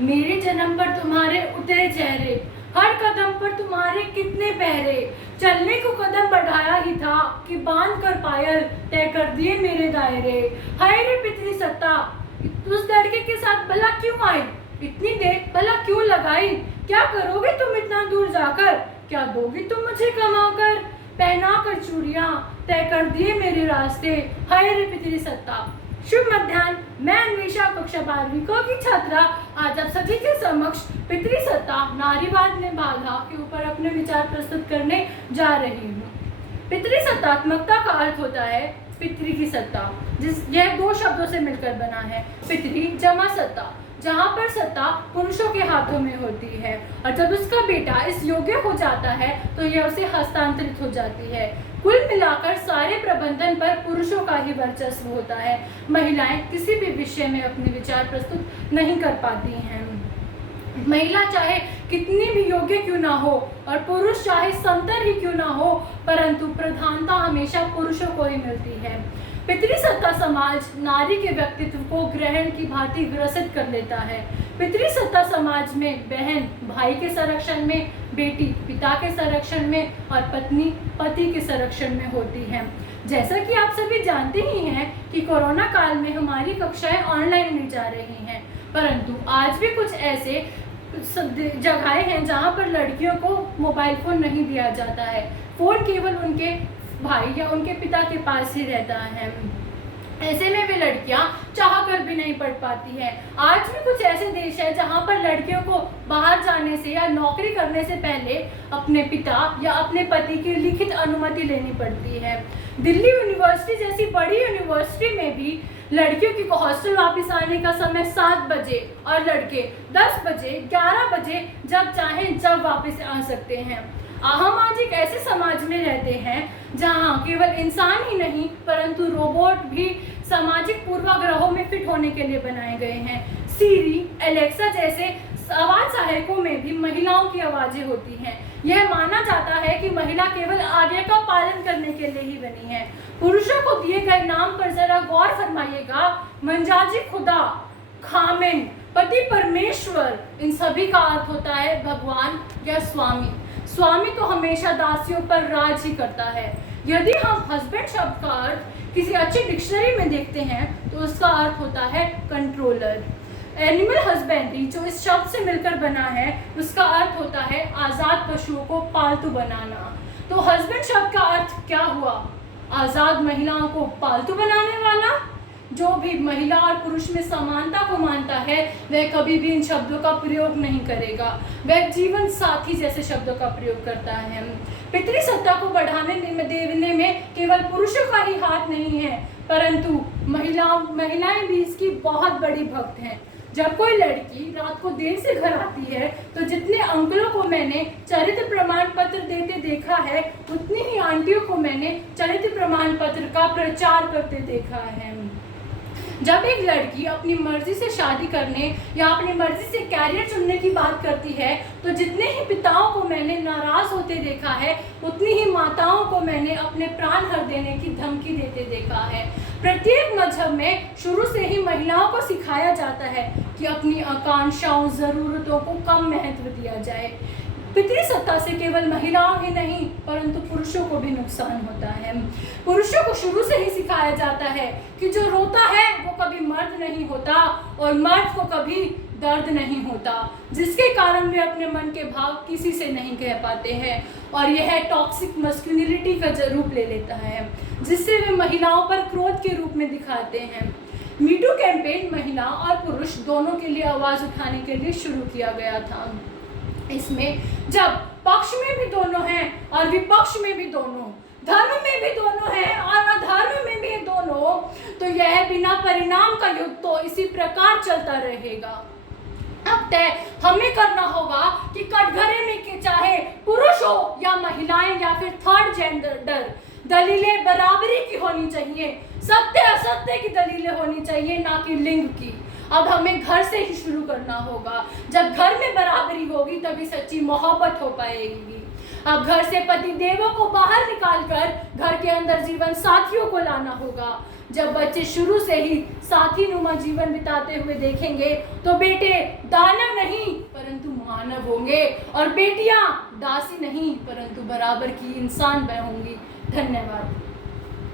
मेरे जन्म पर तुम्हारे उतरे चेहरे, हर कदम पर तुम्हारे कितने पहरे। चलने को कदम बढ़ाया ही था कि बांध कर पायल तय कर दिए मेरे दायरे। हाय रे पितरी सत्ता, उस लड़के के साथ भला क्यों आई, इतनी देर भला क्यों लगाई। क्या करोगे तुम इतना दूर जाकर, क्या दोगी तुम मुझे कमा कर। पहना कर चूड़ियां तय कर दिए मेरे रास्ते, हाय रे पितरी सत्ता। शुभ मध्याह्न, मैं अन्वेषा कक्षा 12वीं की छात्रा आज आप सभी के समक्ष पितरी सत्ता नारीवाद में बाधा के ऊपर अपने विचार प्रस्तुत करने जा रही हूँ। पितरी सत्तात्मकता का अर्थ होता है पितरी की सत्ता, यह दो शब्दों से मिलकर बना है, पितरी जमा सत्ता, जहाँ पर सत्ता पुरुषों के हाथों में होती है और जब उसका बेटा इस योग्य हो जाता है तो यह उसे हस्तांतरित हो जाती है। कुल मिलाकर सारे प्रबंधन पर पुरुषों का ही वर्चस्व होता है। महिलाएं किसी भी विषय में अपने विचार प्रस्तुत नहीं कर पाती हैं। महिला चाहे कितनी भी योग्य क्यों ना हो और पुरुष चाहे समतर ही क्यों ना हो, परंतु प्रधानता हमेशा पुरुषों को ही मिलती है। पितरी सत्ता समाज नारी के व्यक्तित्व को ग्रहण की भांति ग्रसित कर लेता है। पितरी सत्ता समाज में बहन भाई के संरक्षण में, बेटी पिता के संरक्षण में और पत्नी पति के संरक्षण में होती है। जैसा कि आप सभी जानते ही हैं कि कोरोना काल में हमारी कक्षाएं ऑनलाइन ली जा रही हैं, परंतु आज भी कुछ ऐसे जगहें हैं जहां पर लड़कियों को मोबाइल फोन नहीं दिया जाता है। फोन केवल उनके भाई या उनके पिता के पास ही रहता है। ऐसे में वे लड़कियां चाह कर भी नहीं पढ़ पाती हैं। आज भी कुछ ऐसे देश हैं जहां पर लड़कियों को बाहर जाने से या नौकरी करने से पहले अपने पिता या अपने पति की लिखित अनुमति लेनी पड़ती है। दिल्ली यूनिवर्सिटी जैसी बड़ी यूनिवर्सिटी में भी लड़कियों की हॉस्टल वापस आने का समय 7 बजे और लड़के 10 बजे 11 बजे जब चाहें जब वापस आ सकते हैं। हम आज एक ऐसे समाज में रहते हैं जहां केवल इंसान ही नहीं परंतु रोबोट भी सामाजिक पूर्वाग्रहों में फिट होने के लिए बनाए गए हैं। सीरी, एलेक्सा जैसे आवाज सहायकों में भी महिलाओं की आवाजें होती हैं। यह माना जाता है कि महिला केवल आज्ञा का पालन करने के लिए ही बनी है। पुरुषों को दिए गए नाम पर जरा गौर फरमाइएगा। मंजाजी खुदा, खामिन, पति परमेश्वर, इन सभी का अर्थ होता है भगवान या स्वामी। स्वामी तो हमेशा दासियों पर राज ही करता है। यदि हम हस्बैंड शब्द का अर्थ किसी अच्छी डिक्शनरी में देखते हैं तो उसका अर्थ होता है कंट्रोलर। एनिमल हस्बेंड्री जो इस शब्द से मिलकर बना है उसका अर्थ होता है आजाद पशुओं को पालतू बनाना। तो हस्बैंड शब्द का अर्थ क्या हुआ? आजाद महिलाओं को पालतू बनाने वाला। जो भी महिला और पुरुष में समानता को मानता है वह कभी भी इन शब्दों का प्रयोग नहीं करेगा, वह जीवन साथी जैसे शब्दों का प्रयोग करता है। पितरी सत्ता को बढ़ाने देने में केवल पुरुषों का ही हाथ नहीं है परंतु महिलाएं भी इसकी बहुत बड़ी भक्त हैं। जब कोई लड़की रात को देर से घर आती है तो जितने अंकलों को मैंने चरित्र प्रमाण पत्र देते देखा है उतनी ही आंटियों को मैंने चरित्र प्रमाण पत्र का प्रचार करते देखा है। जब एक लड़की अपनी मर्जी से शादी करने या अपनी मर्जी से कैरियर चुनने की बात करती है तो जितने ही पिताओं को मैंने नाराज होते देखा है उतनी ही माताओं को मैंने अपने प्राण हर देने की धमकी देते देखा है। प्रत्येक मजहब में शुरू से ही महिलाओं को सिखाया जाता है कि अपनी आकांक्षाओं, जरूरतों को कम महत्व दिया जाए। पितरी सत्ता से केवल महिलाओं ही नहीं परंतु पुरुषों को भी नुकसान होता है। पुरुषों को शुरू से ही सिखाया जाता है कि जो रोता है वो कभी मर्द नहीं होता और मर्द को कभी दर्द नहीं होता, जिसके कारण वे अपने मन के भाव किसी से नहीं कह पाते हैं और यह टॉक्सिक मस्कुलिनिटी का रूप ले लेता है जिससे वे महिलाओं पर क्रोध के रूप में दिखाते हैं। मीटू कैंपेन महिला और पुरुष दोनों के लिए आवाज उठाने के लिए शुरू किया गया था। इसमें जब पक्ष में भी दोनों हैं और विपक्ष में भी दोनों, धर्म में भी दोनों हैं और अधर्म में भी दोनों, तो यह बिना परिणाम का युद्ध तो इसी प्रकार चलता रहेगा। अब तय हमें करना होगा कि कटघरे में के चाहे पुरुष हो या महिलाएं या फिर थर्ड जेंडर, दलीलें बराबरी की होनी चाहिए, सत्य असत्य की दलीलें होनी चाहिए, ना कि लिंग की। अब हमें घर से ही शुरू करना होगा। जब घर में बराबरी होगी तभी सच्ची मोहब्बत हो पाएगी। अब घर से पति देवों को बाहर निकालकर घर के अंदर जीवन साथियों को लाना होगा। जब बच्चे शुरू से ही साथी नुमा जीवन बिताते हुए देखेंगे तो बेटे दानव नहीं परंतु मानव होंगे और बेटियां दासी नहीं परंतु बराबर की इंसान वह होंगी। धन्यवाद।